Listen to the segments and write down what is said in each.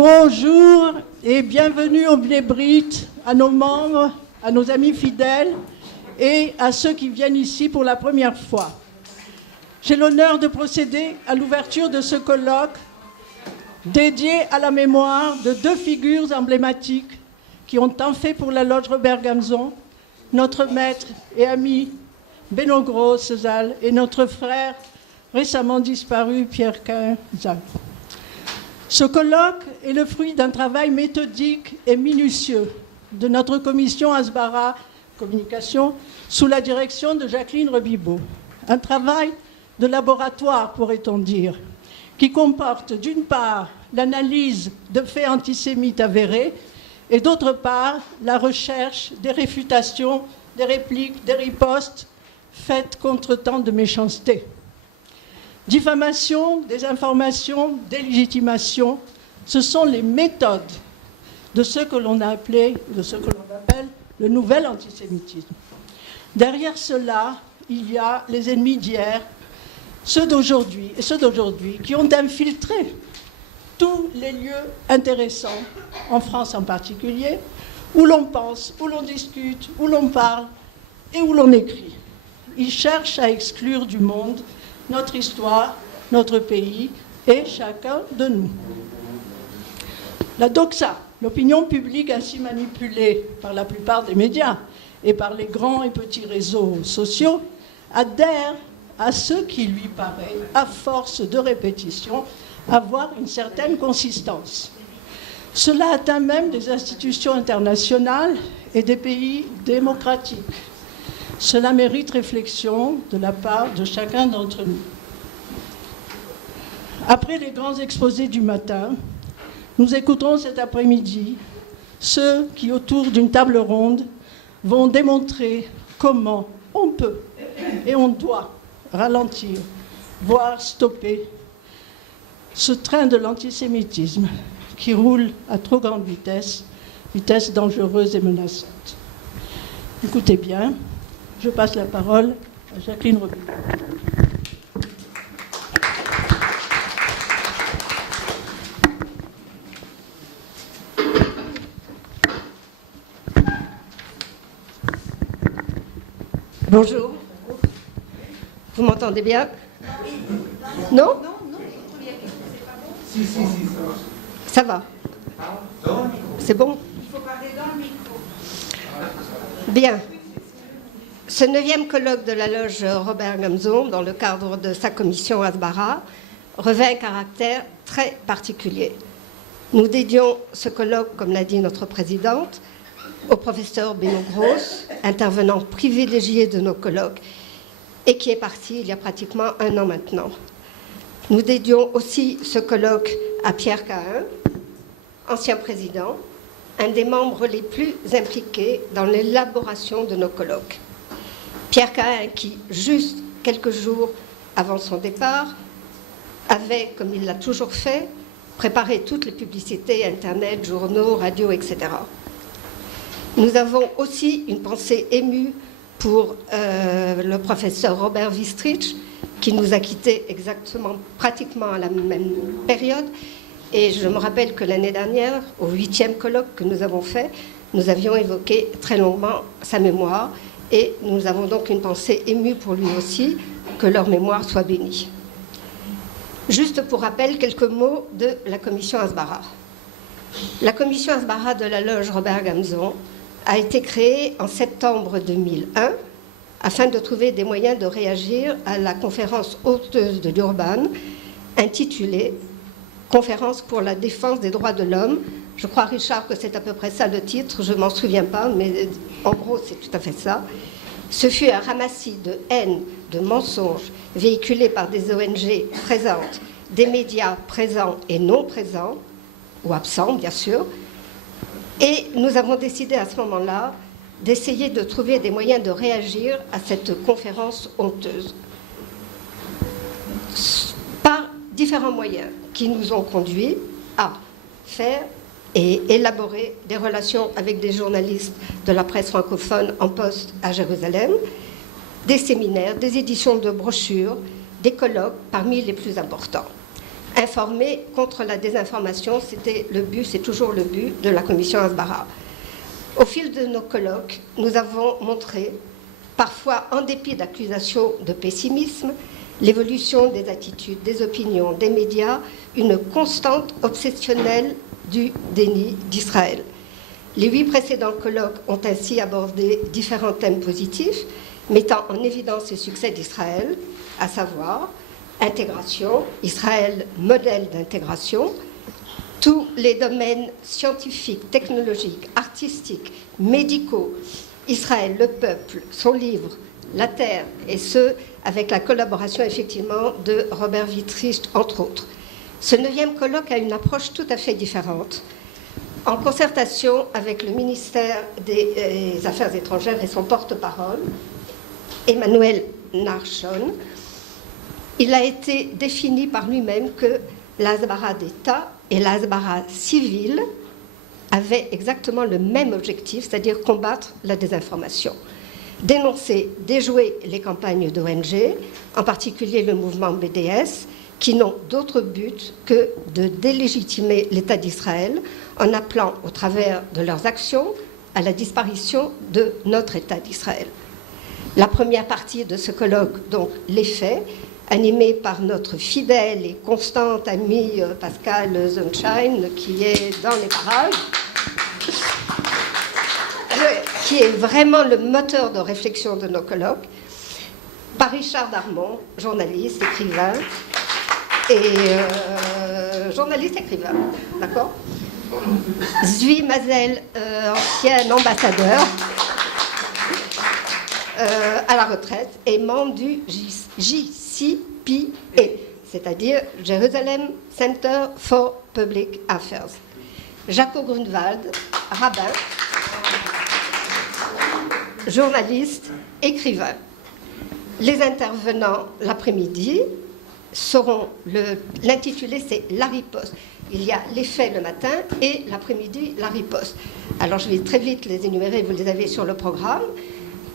Bonjour et bienvenue au Blébrite, à nos membres, à nos amis fidèles et à ceux qui viennent ici pour la première fois. J'ai l'honneur de procéder à l'ouverture de ce colloque dédié à la mémoire de deux figures emblématiques qui ont tant fait pour la loge Robert Gamzon, notre maître et ami Beno Gros-Cezal et notre frère récemment disparu Pierre Cahen-Zal. Ce colloque est le fruit d'un travail méthodique et minutieux de notre commission Hasbara Communication sous la direction de Jacqueline Rebibaud. Un travail de laboratoire, pourrait-on dire, qui comporte d'une part l'analyse de faits antisémites avérés et d'autre part la recherche des réfutations, des répliques, des ripostes faites contre tant de méchanceté. Diffamation, désinformation, délégitimation, ce sont les méthodes de ce que l'on a appelé, de ce que l'on appelle le nouvel antisémitisme. Derrière cela, il y a les ennemis d'hier, ceux d'aujourd'hui et ceux d'aujourd'hui qui ont infiltré tous les lieux intéressants, en France en particulier, où l'on pense, où l'on discute, où l'on parle et où l'on écrit. Ils cherchent à exclure du monde notre histoire, notre pays et chacun de nous. La doxa, l'opinion publique ainsi manipulée par la plupart des médias et par les grands et petits réseaux sociaux, adhère à ce qui lui paraît, à force de répétition, avoir une certaine consistance. Cela atteint même des institutions internationales et des pays démocratiques. Cela mérite réflexion de la part de chacun d'entre nous. Après les grands exposés du matin, nous écouterons cet après-midi ceux qui, autour d'une table ronde, vont démontrer comment on peut et on doit ralentir, voire stopper ce train de l'antisémitisme qui roule à trop grande vitesse, vitesse dangereuse et menaçante. Écoutez bien. Je passe la parole à Jacqueline Rebibaud. Bonjour. Vous m'entendez bien? Non? Si, ça va. C'est bon? Il faut parler dans le micro. Bien. Ce 9e colloque de la loge Robert Gamzon, dans le cadre de sa commission Hasbara, revêt un caractère très particulier. Nous dédions ce colloque, comme l'a dit notre présidente, au professeur Beno Gros, intervenant privilégié de nos colloques, et qui est parti il y a pratiquement 1 an maintenant. Nous dédions aussi ce colloque à Pierre Cahen, ancien président, un des membres les plus impliqués dans l'élaboration de nos colloques. Pierre Cahen, qui, juste quelques jours avant son départ, avait, comme il l'a toujours fait, préparé toutes les publicités, Internet, journaux, radio, etc. Nous avons aussi une pensée émue pour le professeur Robert Wistrich, qui nous a quittés exactement, pratiquement à la même période. Et je me rappelle que l'année dernière, au 8e colloque que nous avons fait, nous avions évoqué très longuement sa mémoire. Et nous avons donc une pensée émue pour lui aussi, que leur mémoire soit bénie. Juste pour rappel, quelques mots de la commission Hasbara. La commission Hasbara de la loge Robert Gamzon a été créée en septembre 2001 afin de trouver des moyens de réagir à la conférence honteuse de Durban intitulée « Conférence pour la défense des droits de l'homme ». Je crois, Richard, que c'est à peu près ça le titre, je ne m'en souviens pas, mais en gros, c'est tout à fait ça. Ce fut un ramassis de haine, de mensonges, véhiculés par des ONG présentes, des médias présents et non présents, ou absents, bien sûr. Et nous avons décidé à ce moment-là d'essayer de trouver des moyens de réagir à cette conférence honteuse. Par différents moyens qui nous ont conduits à faire et élaborer des relations avec des journalistes de la presse francophone en poste à Jérusalem, des séminaires, des éditions de brochures, des colloques parmi les plus importants. informer contre la désinformation, c'était le but, c'est toujours le but de la commission Asbara. Au fil de nos colloques, nous avons montré, parfois en dépit d'accusations de pessimisme, l'évolution des attitudes, des opinions, des médias, une constante obsessionnelle du déni d'Israël. Les 8 précédents colloques ont ainsi abordé différents thèmes positifs, mettant en évidence les succès d'Israël, à savoir intégration, Israël modèle d'intégration, tous les domaines scientifiques, technologiques, artistiques, médicaux, Israël, le peuple, son livre, la terre, et ce, avec la collaboration effectivement de Robert Wittrecht, entre autres. Ce 9e colloque a une approche tout à fait différente. En concertation avec le ministère des Affaires étrangères et son porte-parole, Emmanuel Narshon, il a été défini par lui-même que l'Asbara d'État et l'Asbara civile avaient exactement le même objectif, c'est-à-dire combattre la désinformation. Dénoncer, déjouer les campagnes d'ONG, en particulier le mouvement BDS, qui n'ont d'autre but que de délégitimer l'État d'Israël en appelant, au travers de leurs actions, à la disparition de notre État d'Israël. La première partie de ce colloque, donc les faits, animé par notre fidèle et constante ami Pascal Sunshine, qui est dans les parages, qui est vraiment le moteur de réflexion de nos colloques, par Richard Darmon, journaliste, écrivain, et journaliste-écrivain, d'accord ? Zvi Mazel, ancien ambassadeur, à la retraite, et membre du JCPA, c'est-à-dire Jerusalem Center for Public Affairs. Jaco Grunwald, rabbin, journaliste, écrivain. Les intervenants l'après-midi seront, l'intitulé c'est La riposte. Il y a les faits le matin et l'après-midi la riposte. Alors je vais très vite les énumérer, vous les avez sur le programme.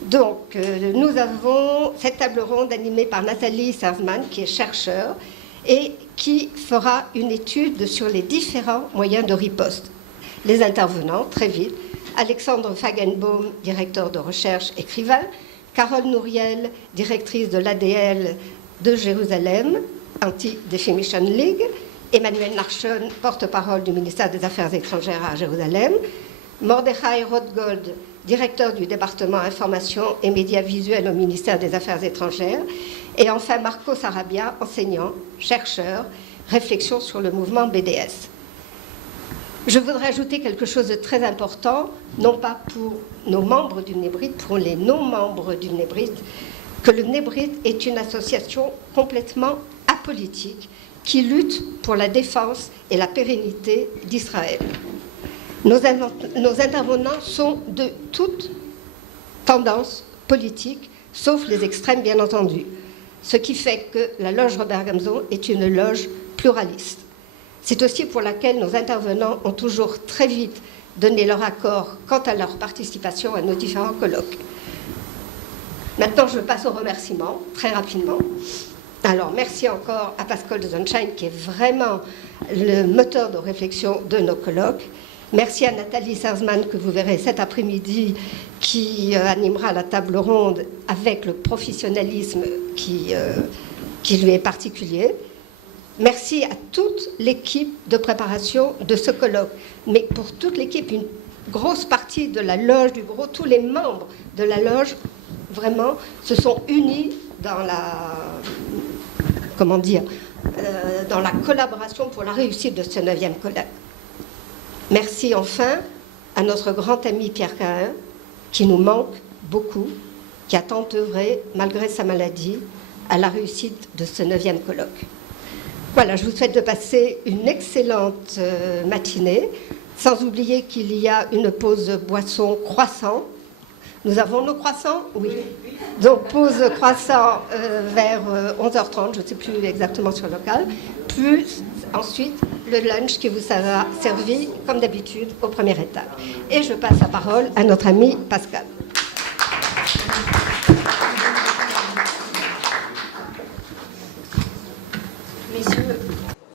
Donc, nous avons cette table ronde animée par Nathalie Serzman, qui est chercheur, et qui fera une étude sur les différents moyens de riposte. Les intervenants, très vite, Alexandre Fagenbaum, directeur de recherche, écrivain, Carole Nouriel, directrice de l'ADL de Jérusalem, Anti-Defamation League, Emmanuel Narshon, porte-parole du ministère des Affaires étrangères à Jérusalem, Mordechai Rothgold, directeur du département information et médias visuels au ministère des Affaires étrangères, et enfin Marco Sarabia, enseignant, chercheur, réflexion sur le mouvement BDS. Je voudrais ajouter quelque chose de très important, non pas pour nos membres du Nébrit, pour les non-membres du Nébrit, que le Nébrit est une association complètement apolitique qui lutte pour la défense et la pérennité d'Israël. Nos intervenants sont de toute tendance politique, sauf les extrêmes, bien entendu. Ce qui fait que la loge Robert Gamzon est une loge pluraliste. C'est aussi pour laquelle nos intervenants ont toujours très vite donné leur accord quant à leur participation à nos différents colloques. Maintenant, je passe aux remerciements, très rapidement. Alors, merci encore à Pascal Sunshine, qui est vraiment le moteur de réflexion de nos colloques. Merci à Nathalie Serzman, que vous verrez cet après-midi, qui animera la table ronde avec le professionnalisme qui lui est particulier. Merci à toute l'équipe de préparation de ce colloque. Mais pour toute l'équipe, une grosse partie de la loge du bureau, tous les membres de la loge, vraiment, se sont unis dans dans la collaboration pour la réussite de ce 9e colloque. Merci enfin à notre grand ami Pierre Cahin, qui nous manque beaucoup, qui a tant œuvré, malgré sa maladie, à la réussite de ce 9e colloque. Voilà, je vous souhaite de passer une excellente matinée, sans oublier qu'il y a une pause boisson croissant. Nous avons nos croissants? Oui. Donc, pause croissant vers 11h30, je ne sais plus exactement sur le local, plus ensuite le lunch qui vous sera servi, comme d'habitude, au premier étage. Et je passe la parole à notre ami Pascal.